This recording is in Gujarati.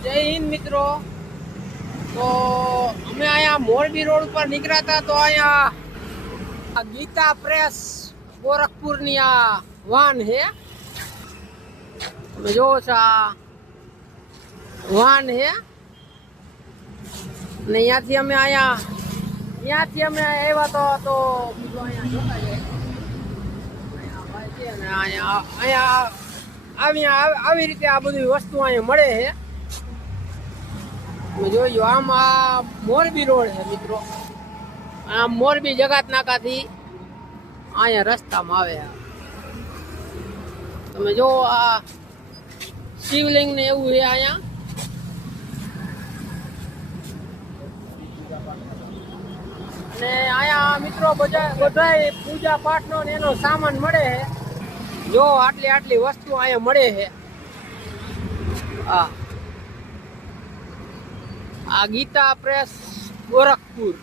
જય હિન્દ મિત્રો। તો અમે અહીંયા મોરબી રોડ ઉપર નીકળ્યા હતા તો અહીંયા ગીતા પ્રેસ ગોરખપુરની આ વાન હે। તમે જોવો છો આ વાન હે ને અહીંયાથી અમે આવ્યા તો બીજો અહીંયા જોતા જાય અહીંયા આવી રીતે આ બધી વસ્તુ અહીંયા મળે છે। જોયો આમ આ મોરબી રોડ છે મિત્રો। આમ મોરબી જગત નાકાથી અહીંયા રસ્તામાં આવે। તમે જો આ શિવલિંગ ને એવું છે અહીંયા। અને અહીંયા મિત્રો બધા પૂજા પાઠનો ને એનો સામાન મળે છે। જો આટલી વસ્તુ અહીંયા મળે છે। આ ગીતા પ્રેસ ગોરખપુર।